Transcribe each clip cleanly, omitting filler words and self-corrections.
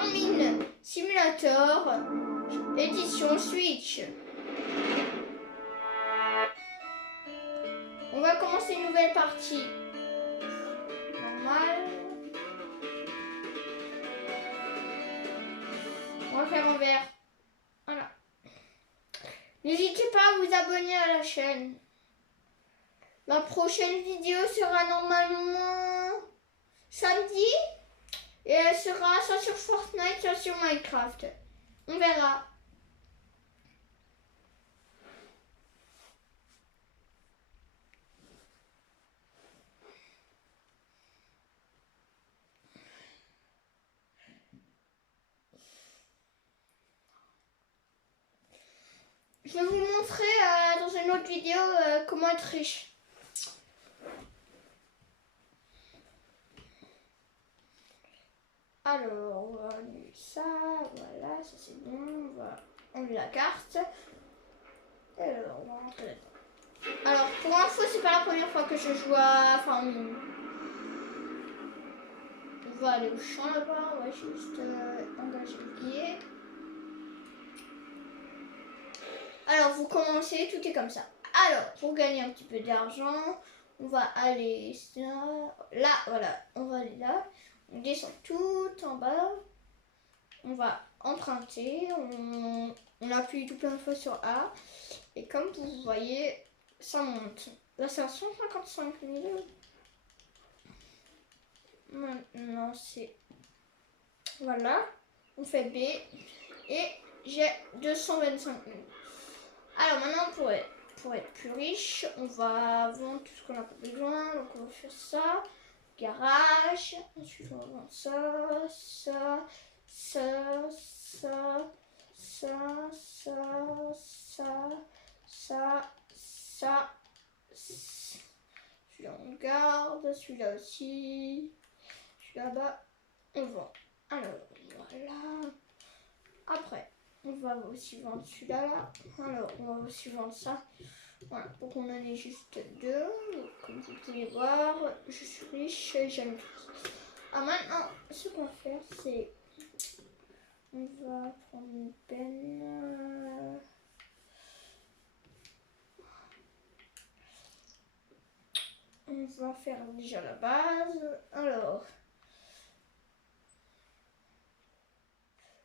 Farming Simulator édition Switch. On va commencer une nouvelle partie. Normal. On va faire en vert. Voilà. N'hésitez pas à vous abonner à la chaîne. La prochaine vidéo sera normalement samedi. Et elle sera soit sur Fortnite, soit sur Minecraft. On verra. Je vais vous montrer dans une autre vidéo comment être riche. Alors, on va enlever ça, voilà, ça c'est bon, on va enlever la carte. Et alors, on va rentrer là-dedans. Alors, pour info, c'est pas la première fois que je joue à Farming. On va aller au champ là-bas, on va juste engager le billet. Alors, vous commencez, tout est comme ça. Alors, pour gagner un petit peu d'argent, on va aller là, voilà, on va aller là. On descend tout en bas. On va emprunter. On appuie tout plein de fois sur A. Et comme vous voyez, ça monte. Là, c'est à 155 000. Maintenant, c'est... Voilà. On fait B. Et j'ai 225 000. Alors, maintenant, pour être plus riche, on va vendre tout ce qu'on n'a pas besoin. Donc, on va faire ça. Garage. Ensuite, on va vendre ça, ça, ça, ça, ça, ça, ça, ça, ça. Celui-là, on garde. Celui-là aussi. Celui là-bas, on vend. Alors, voilà. Après, on va aussi vendre celui-là. Là. Alors, on va aussi vendre ça. Voilà, donc on en est juste deux. Donc, comme vous pouvez voir, je suis riche, j'aime tout. Alors maintenant, ce qu'on va faire, c'est... On va prendre une peine. On va faire déjà la base. Alors,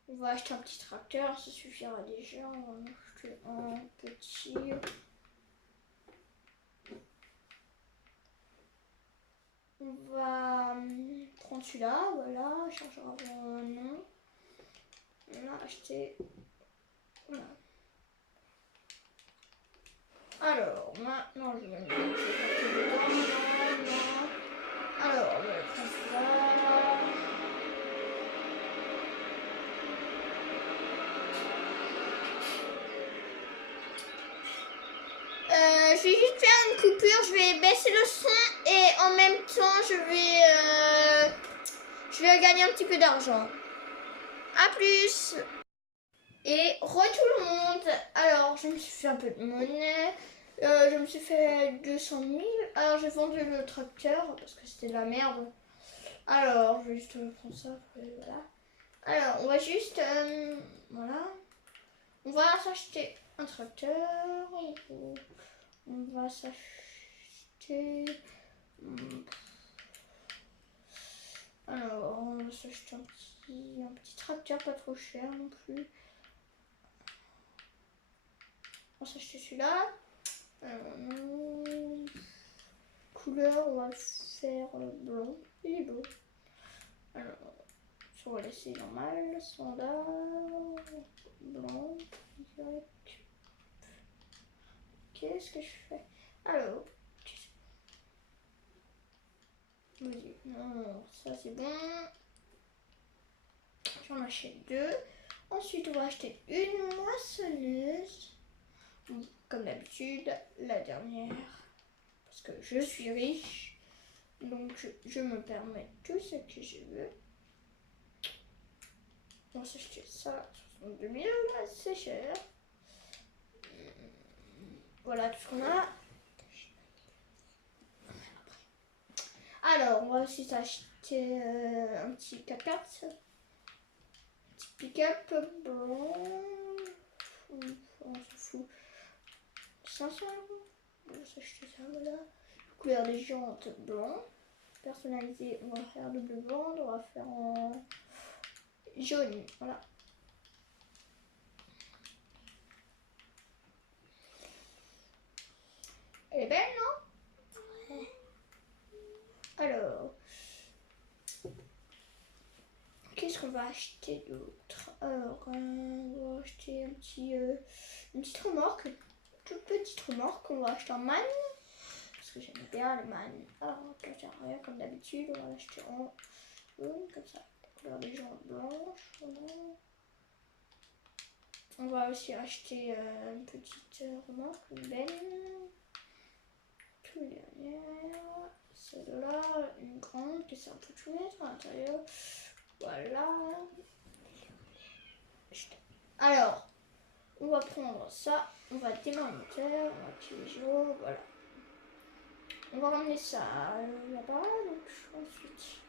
on va acheter un petit tracteur, ça suffira déjà. On va en acheter un petit. On va prendre celui-là, voilà, chargeur avant non. On a acheté. Voilà. Alors, maintenant je vais mettre dedans. Alors, on va prendre celui-là. Je vais juste faire une coupure, je vais baisser le son et en même temps je vais gagner un petit peu d'argent. A plus. Et tout le monde. Alors je me suis fait un peu de monnaie. Je me suis fait 200 000. Alors j'ai vendu le tracteur parce que c'était de la merde. Alors je vais juste prendre ça. Voilà. Alors on va juste... voilà. On va s'acheter un tracteur. On va s'acheter... Alors, on va s'acheter un petit tracteur, pas trop cher non plus. On va s'acheter celui-là. Couleur, on va le faire blanc. Il est beau. Alors, on va laisser normal, standard, blanc, direct. Qu'est-ce que je fais? Alors, vas-y, non, ça c'est bon. J'en achète deux. Ensuite, on va acheter une moissonneuse. Comme d'habitude, la dernière. Parce que je suis riche. Donc, je me permets tout ce que je veux. On va s'acheter ça, 62 000, c'est cher. Voilà tout ce qu'on a. Alors, on va aussi s'acheter un petit 4x4. Pick-up blanc. On s'en fout. 500 €. On va s'acheter ça, voilà. Couleur des jantes blanc. Personnalisé, on va faire double bande. On va faire en jaune. Voilà. Elle est belle, non? Ouais. Alors. Qu'est-ce qu'on va acheter d'autre? Alors, on va acheter une petite remorque. Toute petite remorque. On va acheter en manne. Parce que j'aime bien les mannes. Alors, on va acheter rien comme d'habitude. On va l'acheter en jaune, comme ça. Couleur des jantes blanches. Voilà. On va aussi acheter une petite remorque, une benne. Toute dernière. Celle-là, une grande. Qu'est-ce qu'on peut tout mettre à l'intérieur? Voilà. Alors, on va prendre ça, on va démarrer le moteur, on va activer les gyros, voilà. On va ramener ça là-bas, donc ensuite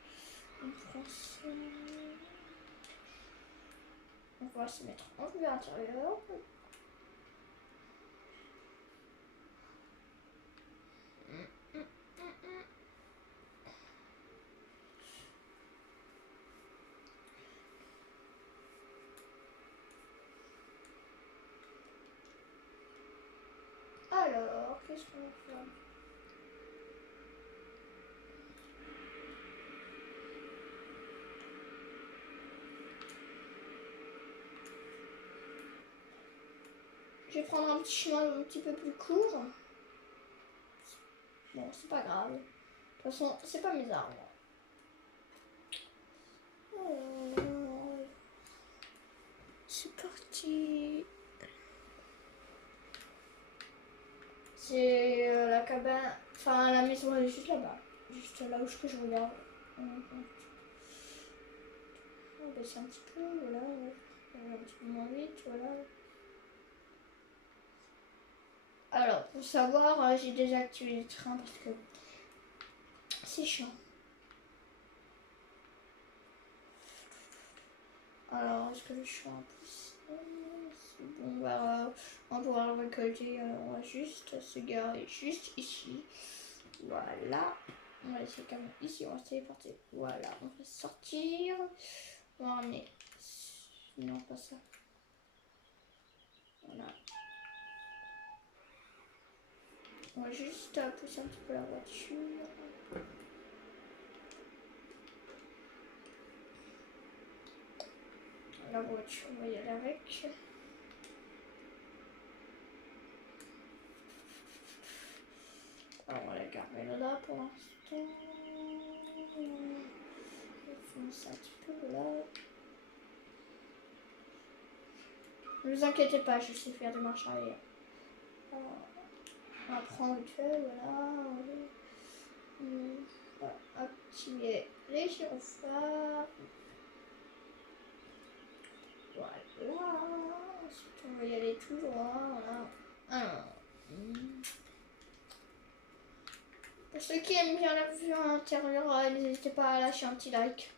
on prend ça. On va se mettre en vue intérieure. Alors, qu'est-ce qu'on va faire? Je vais prendre un petit chemin un petit peu plus court. Bon, c'est pas grave. De toute façon, c'est pas mes arbres. C'est parti. C'est la cabane, enfin la maison elle est juste là-bas, juste là où je regarde. On va baisser un petit peu, voilà, un petit peu moins vite, voilà. Alors pour savoir, j'ai désactivé les trains parce que c'est chiant. Alors est-ce que je suis un peu bon, on va pouvoir le récolter, on va juste se garer juste ici. Voilà. On va laisser le camion ici, on va se téléporter. Voilà, on va sortir. On va ramener. Non, pas ça. Voilà. On va juste pousser un petit peu la voiture. La voiture, on va y aller avec. Alors, on va la garder là pour l'instant. On va foncer un petit peu là. Ne vous inquiétez pas, je sais faire des marches arrière. On va prendre vite fait, voilà. On va activer les gyrophares. Voilà. Ensuite, on va y aller tout droit. Voilà. Pour ceux qui aiment bien la vue à l'intérieur, n'hésitez pas à lâcher un petit like.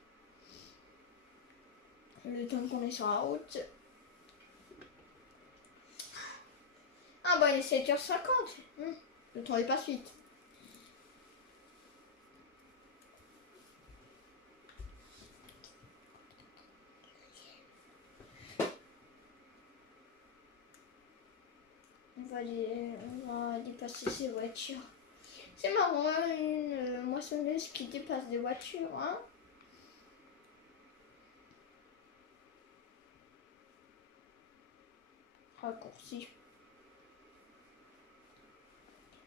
Le temps qu'on est sur la route. Ah bah il est 7h50. Le temps est pas vite. On va dépasser ces voitures. C'est marrant, une moissonneuse qui dépasse des voitures, hein. Raccourci.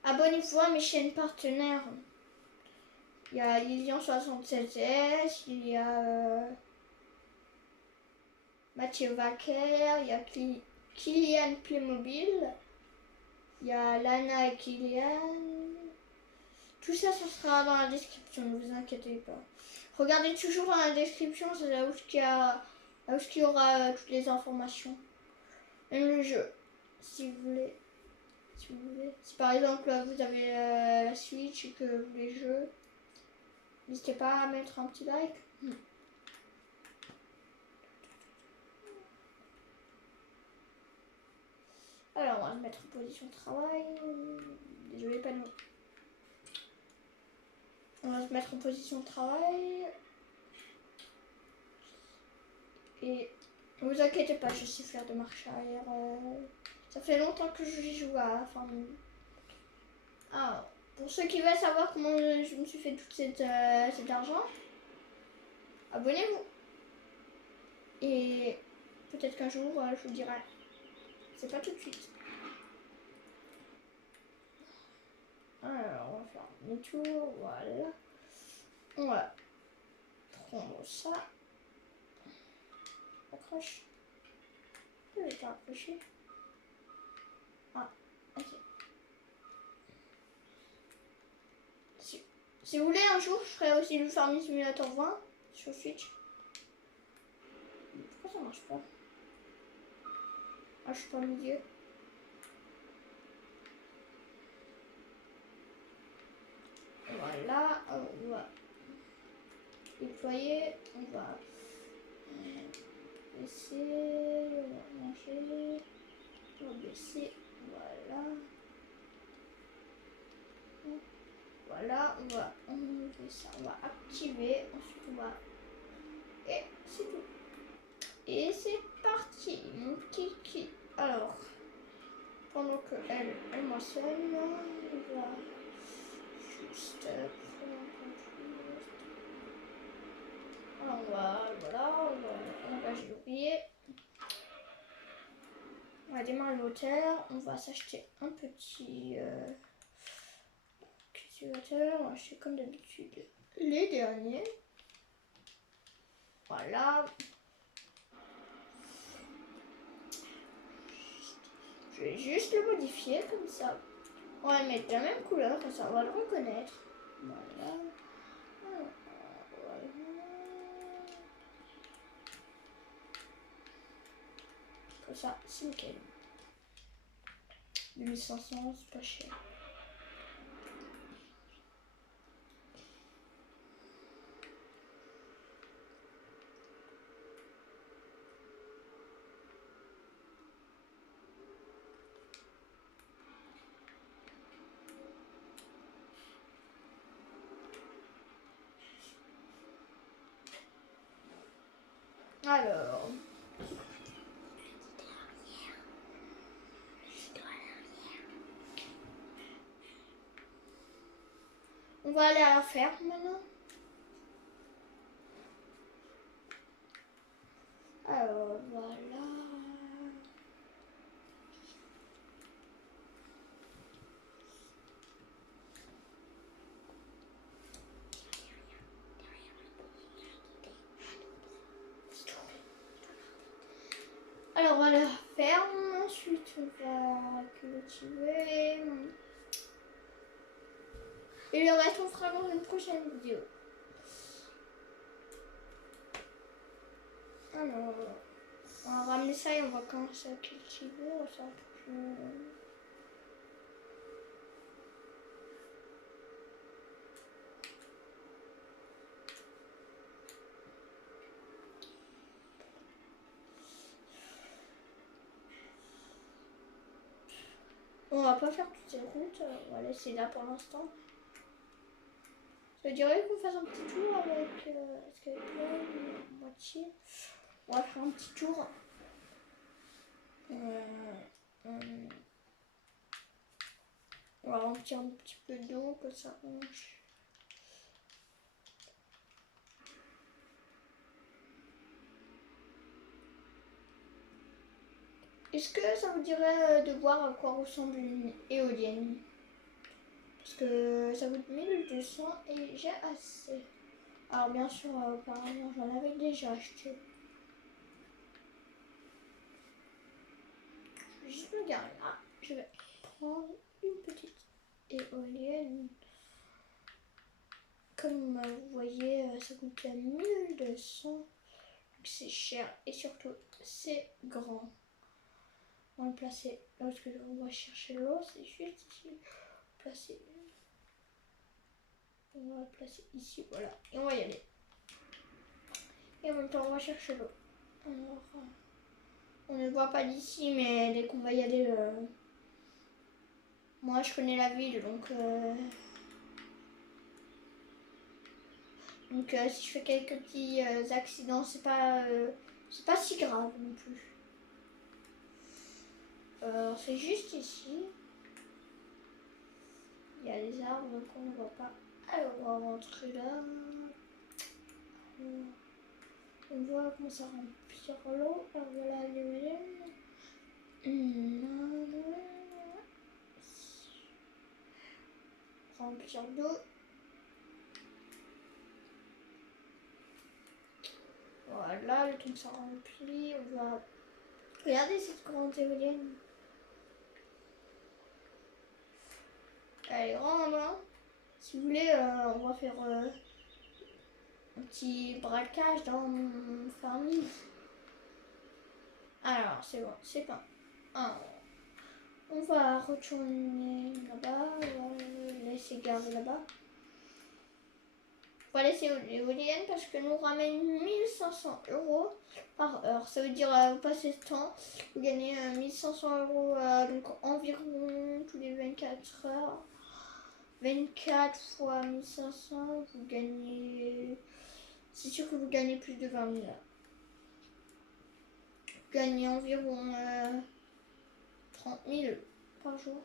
Abonnez-vous à mes chaînes partenaires. Il y a Lilian 67S, il y a Mathieu Vaquer, il y a Kylian Playmobil, il y a Lana et Kylian. Tout ça, ce sera dans la description, ne vous inquiétez pas. Regardez toujours dans la description, c'est là où il y aura toutes les informations. Même le jeu, si vous voulez. Si par exemple vous avez la Switch et que vous voulez jouer, n'hésitez pas à mettre un petit like. va se mettre en position de travail. Désolé, pas nous. On va se mettre en position de travail. Et ne vous inquiétez pas, je sais faire de marche arrière. Ça fait longtemps que je joue à Farming. Ah, pour ceux qui veulent savoir comment je me suis fait tout cet argent, abonnez-vous. Et peut-être qu'un jour, je vous dirai. C'est pas tout de suite. Alors, on va faire un demi-tour. Voilà. On va prendre ça. Accroche. Je vais pas accrocher. Ah, ok. Si vous voulez, un jour, je ferai aussi le Farming Simulator 20 sur Switch. Pourquoi ça marche pas? Ah, je suis pas au milieu. Voilà, on va déployer, on va baisser, on va manger, on va baisser, voilà. Voilà, on va enlever ça, on va activer, ensuite on va... Et c'est tout. Et c'est parti, mon kiki. Alors, pendant que elle moissonne, on va juste prendre alors on va, voilà, on va j'ai oublié. On va démarrer le moteur, on va s'acheter un petit cultivateur, on va acheter comme d'habitude les derniers. Voilà. Je vais juste le modifier comme ça. On va mettre la même couleur, comme ça on va le reconnaître. Voilà. Voilà. Comme ça, c'est nickel. 2500, c'est pas cher. Alors, on va aller à la ferme maintenant. Alors, voilà. Alors, on va à la ferme. Ensuite, on va cultiver. Et le reste, on fera dans une prochaine vidéo. Alors, on va ramener ça et on va commencer à cultiver. Ça plus... On va pas faire toutes ces routes, on va laisser là pour l'instant. Je dirais qu'on fasse un petit tour avec moitié. On va faire un petit tour. On va remplir un petit peu d'eau, que ça mange. Est-ce que ça vous dirait de voir à quoi ressemble une éolienne? Parce que ça coûte 1200 et j'ai assez. Alors bien sûr, auparavant j'en avais déjà acheté. Je vais juste me garer là. Je vais prendre une petite éolienne. Comme vous voyez, ça coûte 1200. Donc c'est cher et surtout c'est grand. On va le placer là parce qu'on va chercher l'eau, c'est juste ici. On va le placer ici, voilà. Et on va y aller. Et en même temps, on va chercher l'eau. Alors, on ne voit pas d'ici, mais dès qu'on va y aller, Moi, je connais la ville, donc si je fais quelques petits accidents, c'est pas si grave non plus. C'est juste ici. Il y a des arbres qu'on ne voit pas. Alors, on va rentrer là. On voit comment ça remplir l'eau. Alors voilà, remplir d'eau. Voilà, le temps que ça remplit, on va regarder cette grande éolienne. Elle est grande, hein. Si vous voulez, on va faire un petit braquage dans mon farming. Alors, c'est bon, c'est pas. On va retourner là-bas, on va laisser garder là-bas. On va laisser l'éolienne parce que nous ramène 1500 € par heure. Ça veut dire, vous passez ce temps, vous gagnez 1500 €, donc environ tous les 24 heures. 24 fois 1500, vous gagnez... C'est sûr que vous gagnez plus de 20 000 €. Vous gagnez environ 30 000 € par jour.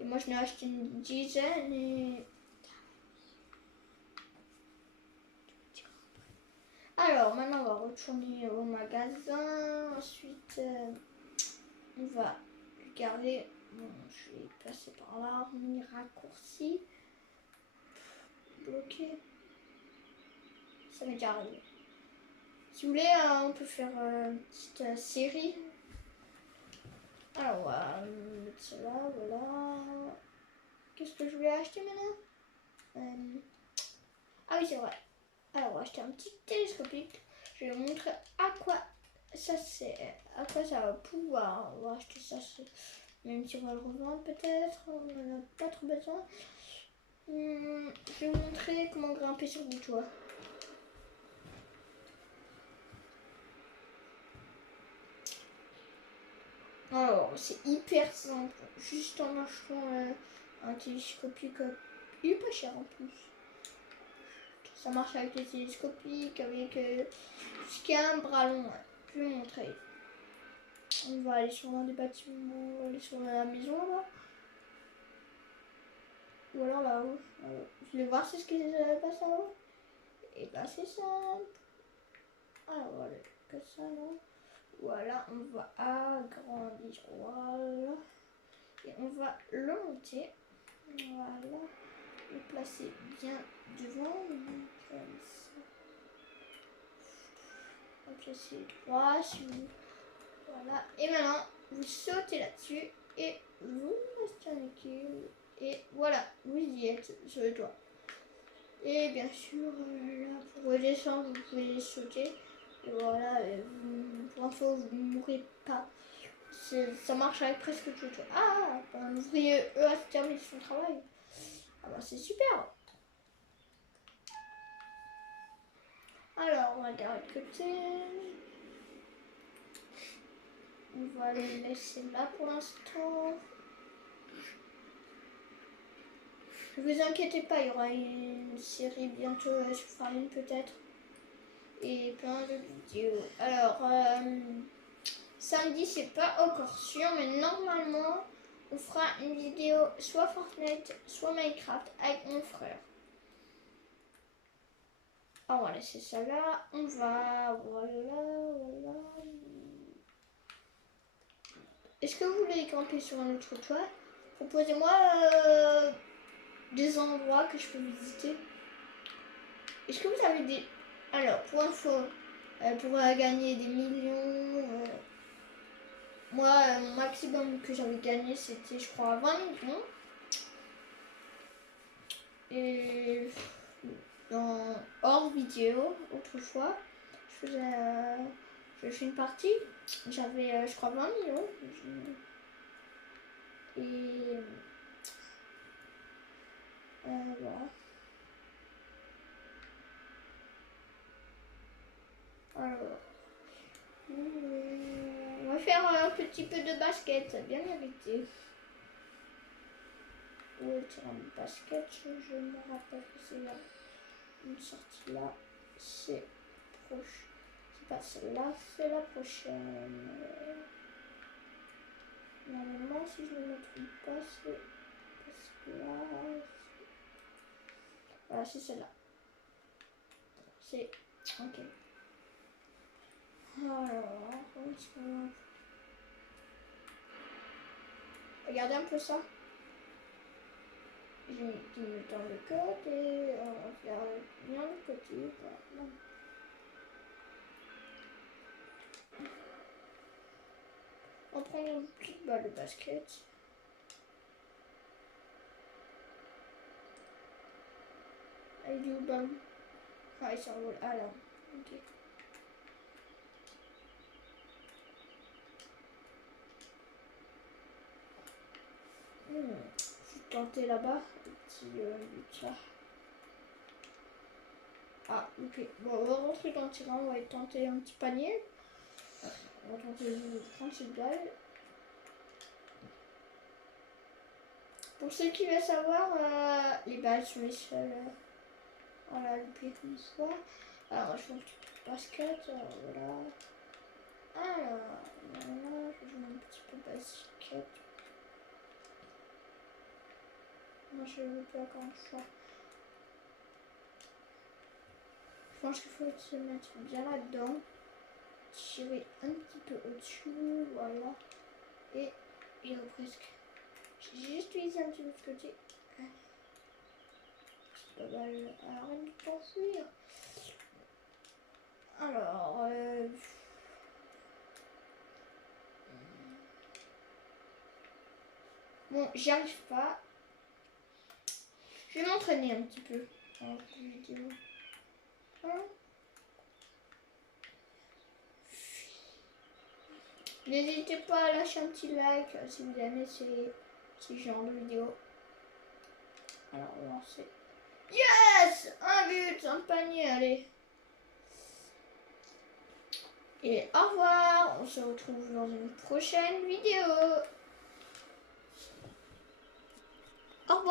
Et moi, je n'ai acheté une dizaine et... Alors, maintenant, on va retourner au magasin. Ensuite, on va regarder. Bon, je vais passer par là. On y raccourci. Bloqué. Ça m'est déjà arrivé. Si vous voulez, on peut faire une petite série. Alors, on va mettre cela, voilà. Qu'est-ce que je voulais acheter maintenant? Ah oui, c'est vrai. Alors, on va acheter un petit télescopique. Je vais vous montrer à quoi ça sert, à quoi ça va pouvoir. On va acheter ça, même si on va le revendre peut-être. On n'en a pas trop besoin. Je vais vous montrer comment grimper sur le toit. Alors, c'est hyper simple. Juste en achetant un télescopique. Il est pas cher en plus. Ça marche avec les télescopiques, avec tout ce qui a un bras long. Je vais vous montrer. On va aller sur l'un des bâtiments, on va aller sur la maison là. Ou alors là-haut. Je vais voir c'est ce qui se passe là-haut. Et ben c'est simple. Alors voilà, que ça là. Voilà, on va agrandir. Voilà. Et on va le monter. Voilà. Le placer bien devant. Comme ça. On va placer droit sur. Voilà. Et maintenant, vous sautez là-dessus et vous restez en équilibre. Et voilà, vous y êtes sur le toit. Et bien sûr, là, pour redescendre, vous pouvez sauter. Et voilà, pour info, vous ne mourrez pas. Ça marche avec presque tout le toit. Ah, un ouvrier, eux, a terminé son travail. Ah bah c'est super. Alors, on va garder de côté. On va les laisser là pour l'instant. Ne vous inquiétez pas, il y aura une série bientôt sur Farming peut-être. Et plein de vidéos. Alors, samedi, c'est pas encore sûr, mais normalement, on fera une vidéo soit Fortnite, soit Minecraft avec mon frère. Alors, on va laisser ça là. On va... Voilà. Est-ce que vous voulez camper sur un autre toit? Proposez-moi des endroits que je peux visiter. Est-ce que vous avez des... Alors, pour info, pour gagner des millions... moi, mon maximum que j'avais gagné, c'était, je crois, 20 millions. Et hors vidéo, autrefois, je fais une partie. J'avais, je crois, 20 millions. Et voilà. Alors, on va faire un petit peu de basket, bien mérité. où est le terrain de basket. Je me rappelle que c'est là. Une sortie là. C'est proche. C'est pas celle-là, c'est la prochaine. Normalement, si je ne me trompe pas, c'est là. Voilà, c'est celle-là. C'est. Ok. Alors, regardez un peu ça. J'ai mis dans le code et on va faire bien le côté. Voilà. On prend une petite balle de basket. Il est où le ballon? Ah, il s'envole. Ah là. Ok. Je vais tenter là-bas. Petit but là. Ah, ok. Bon, on va rentrer dans le terrain. On va tenter un petit panier. On va tenter de prendre cette balle. Pour ceux qui veulent savoir, les balles sont les seules. Voilà, le pied comme ça. Alors, je fais un petit peu de basket. Voilà. Alors, là, je joue un petit peu de basket. Moi, je ne veux pas grand chose. Je pense qu'il faut se mettre bien là-dedans. Tirer un petit peu au-dessus. Voilà. Et il est presque. J'ai juste utilisé un petit peu de ce côté. C'est pas mal. Arrête de t'enfuir. Alors, bon, j'y arrive pas. Je vais m'entraîner un petit peu en vidéo. Hein? N'hésitez pas à lâcher un petit like si vous aimez ces genres de vidéos. Alors, on va lancer. Yes! Un but, un panier, allez. Et au revoir, on se retrouve dans une prochaine vidéo.